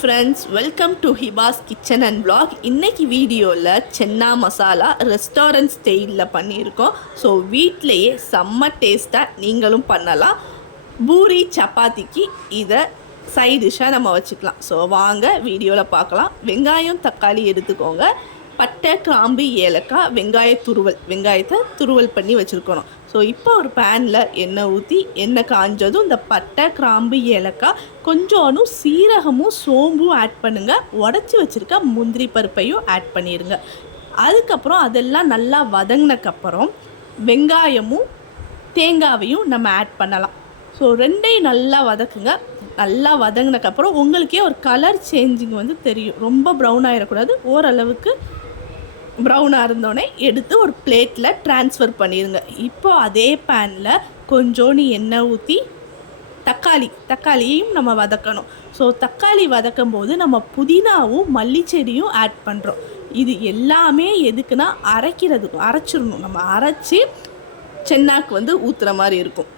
Friends, welcome to ஹிபாஸ் kitchen and vlog. இன்னைக்கு வீடியோவில் சென்னா மசாலா ரெஸ்டாரண்ட் ஸ்டைலில் பண்ணியிருக்கோம். ஸோ வீட்டிலையே செம்ம டேஸ்ட்டாக நீங்களும் பண்ணலாம். பூரி சப்பாத்திக்கு இதை சைட் டிஷ்ஷாக நம்ம வச்சுக்கலாம். ஸோ வாங்க வீடியோவில் பார்க்கலாம். வெங்காயம் தக்காளி எடுத்துக்கோங்க. பட்டை கிராம்பு ஏலக்காய் வெங்காயத்தை துருவல் பண்ணி வச்சுருக்கணும். ஸோ இப்போ ஒரு பேனில் எண்ணெய் ஊற்றி எண்ணெய் காஞ்சதும் இந்த பட்டை கிராம்பு ஏலக்காய் கொஞ்சோண்டு சீரகமும் சோம்பும் ஆட் பண்ணுங்கள். உடச்சி வச்சுருக்க முந்திரி பருப்பையும் ஆட் பண்ணிடுங்க. அதுக்கப்புறம் அதெல்லாம் நல்லா வதங்கினக்கப்புறம் வெங்காயமும் தேங்காவையும் நம்ம ஆட் பண்ணலாம். ஸோ ரெண்டையும் நல்லா வதக்குங்க. நல்லா வதங்கினக்கப்புறம் உங்களுக்கே ஒரு கலர் சேஞ்சிங் தெரியும். ரொம்ப ப்ரௌன் ஆகிடக்கூடாது, ஓரளவுக்கு ப்ரௌனாக இருந்தோடனே எடுத்து ஒரு பிளேட்டில் ட்ரான்ஸ்ஃபர் பண்ணிடுங்க. இப்போ அதே பேனில் கொஞ்சோண்டு எண்ணெய் ஊற்றி தக்காளியையும் நம்ம வதக்கணும். ஸோ தக்காளி வதக்கும் போது நம்ம புதினாவும் மல்லிச்செடியும் ஆட் பண்ணுறோம். இது எல்லாமே எதுக்குன்னா அரைச்சிடணும். நம்ம அரைச்சி சென்னாக்கு ஊற்றுற மாதிரி இருக்கும்.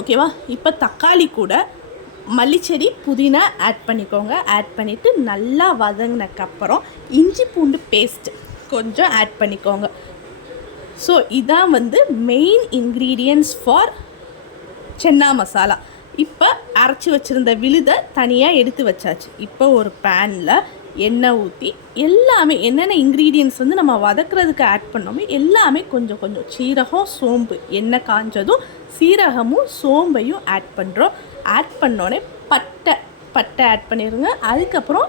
ஓகேவா? இப்போ தக்காளி கூட மல்லிச்செடி புதினா ஆட் பண்ணிக்கோங்க. ஆட் பண்ணிவிட்டு நல்லா வதங்கினக்கப்புறம் இஞ்சி பூண்டு பேஸ்ட்டு கொஞ்சம் ஆட் பண்ணிக்கோங்க. ஸோ இதான் மெயின் இன்க்ரீடியன்ட்ஸ் ஃபார் சென்னா மசாலா. இப்போ அரைச்சி வச்சுருந்த விழுதை தனியாக எடுத்து வச்சாச்சு. இப்போ ஒரு பேனில் எண்ணெய் ஊற்றி எல்லாமே என்னென்ன இன்க்ரீடியன்ட்ஸ் நம்ம வதக்கிறதுக்கு ஆட் பண்ணோமே எல்லாமே கொஞ்சம் கொஞ்சம் சீரகம் சோம்பு எண்ணெய் காஞ்சதும் சீரகமும் சோம்பையும் ஆட் பண்ணுறோம். ஆட் பண்ணோடனே பட்டை ஆட் பண்ணிடுங்க. அதுக்கப்புறம்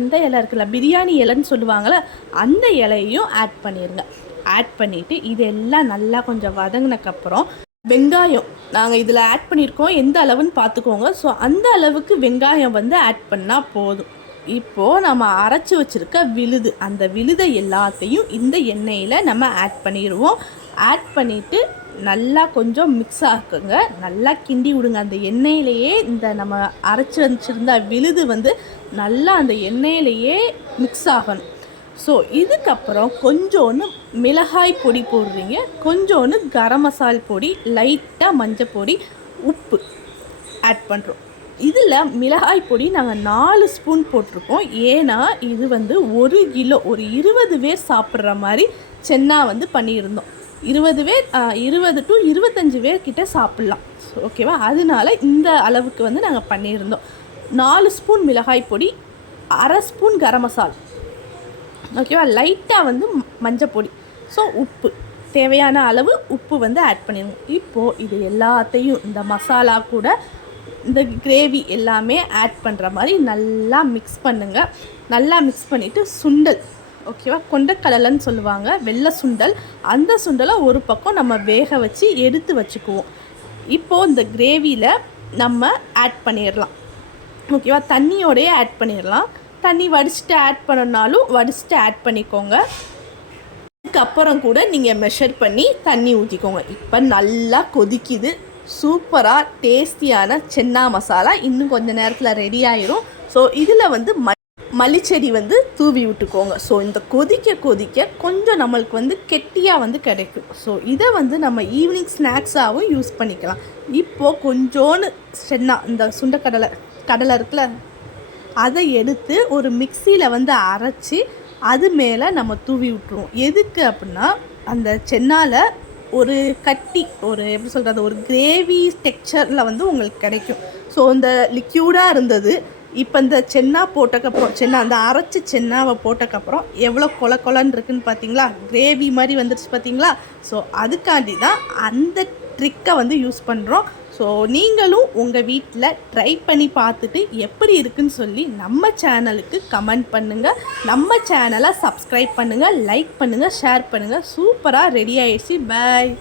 இந்த இலை இருக்குல்ல, பிரியாணி இலைன்னு சொல்லுவாங்கள்ல, அந்த இலையையும் ஆட் பண்ணிடுங்க. ஆட் பண்ணிவிட்டு இதெல்லாம் நல்லா கொஞ்சம் வதங்கினக்கப்புறம் வெங்காயம் நாங்கள் இதில் ஆட் பண்ணியிருக்கோம். எந்த அளவுன்னு பார்த்துக்கோங்க. ஸோ அந்த அளவுக்கு வெங்காயம் ஆட் பண்ணால் போதும். இப்போது நம்ம அரைச்சி வச்சுருக்க விழுது, அந்த விழுதை எல்லாத்தையும் இந்த எண்ணெயில் நம்ம ஆட் பண்ணிடுவோம். ஆட் பண்ணிவிட்டு நல்லா கொஞ்சம் மிக்ஸ் ஆக்குங்க. நல்லா கிண்டி விடுங்க. அந்த எண்ணெயிலேயே இந்த நம்ம அரைச்சி வச்சுருந்த விழுது நல்லா அந்த எண்ணெயிலேயே மிக்ஸ் ஆகணும். ஸோ இதுக்கப்புறம் கொஞ்சோன்னு மிளகாய் பொடி போடுறீங்க, கொஞ்சோன்னு கரம் மசால் பொடி, லைட்டாக மஞ்சள் பொடி, உப்பு ஆட் பண்ணுறோம். இதில் மிளகாய் பொடி நாங்கள் 4 ஸ்பூன் போட்டிருக்கோம். ஏன்னா இது 1 கிலோ ஒரு 20 பேர் சாப்பிட்ற மாதிரி சென்னா பண்ணியிருந்தோம். 20 to 25 பேர்கிட்ட சாப்பிட்லாம். ஓகேவா? அதனால இந்த அளவுக்கு நாங்கள் பண்ணியிருந்தோம். 4 ஸ்பூன் மிளகாய் பொடி, அரை ஸ்பூன் கரம் மசால், ஓகேவா? லைட்டாக மஞ்சள் பொடி, ஸோ உப்பு தேவையான அளவு உப்பு ஆட் பண்ணிடுங்க. இப்போது இது எல்லாத்தையும் இந்த மசாலா கூட இந்த கிரேவி எல்லாமே ஆட் பண்ணுற மாதிரி நல்லா மிக்ஸ் பண்ணுங்கள். நல்லா மிக்ஸ் பண்ணிவிட்டு சுண்டல், ஓகேவா, கொண்டக்கடலைன்னு சொல்லுவாங்க, வெள்ளை சுண்டல், அந்த சுண்டலை ஒரு பக்கம் நம்ம வேக வச்சு எடுத்து வச்சுக்குவோம். இப்போது இந்த கிரேவியில் நம்ம ஆட் பண்ணிடலாம். ஓகேவா? தண்ணியோடையே ஆட் பண்ணிடலாம். தண்ணி வடிச்சிட்டு ஆட் பண்ணனாலும் வடிச்சிட்டு ஆட் பண்ணிக்கோங்க. அதுக்கப்புறம் கூட நீங்கள் மெஷர் பண்ணி தண்ணி ஊற்றிக்கோங்க. இப்போ நல்லா கொதிக்குது. சூப்பராக டேஸ்டியான சென்னா மசாலா இன்னும் கொஞ்சம் நேரத்தில் ரெடி ஆயிரும். ஸோ இதில் மல்லிச்செடி தூவி விட்டுக்கோங்க. ஸோ இந்த கொதிக்க கொஞ்சம் நம்மளுக்கு கெட்டியாக கிடைக்கும். ஸோ இதை நம்ம ஈவினிங் ஸ்நாக்ஸாகவும் யூஸ் பண்ணிக்கலாம். இப்போது கொஞ்சோன்னு சென்னா இந்த கடலை இருக்குல்ல, அதை எடுத்து ஒரு மிக்சியில் அரைச்சி அது மேலே நம்ம தூவி விட்டுருவோம். எதுக்கு அப்படின்னா அந்த சென்னாவில் ஒரு கட்டி, எப்படி சொல்கிறது, ஒரு கிரேவி டெக்ஸ்சரில் உங்களுக்கு கிடைக்கும். ஸோ இந்த லிக்யூடாக இருந்தது இப்போ இந்த சென்னா போட்டக்கப்புறம் அந்த அரைச்சி சென்னாவை போட்டக்கப்புறம் எவ்வளோ கொலன்னு இருக்குன்னு பார்த்தீங்களா? கிரேவி மாதிரி வந்துடுச்சு பார்த்தீங்களா? ஸோ அதுக்காண்டி தான் அந்த ட்ரிக்கை யூஸ் பண்ணுறோம். ஸோ நீங்களும் உங்கள் வீட்டில் ட்ரை பண்ணி பார்த்துட்டு எப்படி இருக்குன்னு சொல்லி நம்ம சேனலுக்கு கமெண்ட் பண்ணுங்கள். நம்ம சேனலை சப்ஸ்கிரைப் பண்ணுங்கள், லைக் பண்ணுங்கள், ஷேர் பண்ணுங்கள். சூப்பராக ரெடி ஆயிடுச்சு. பாய்.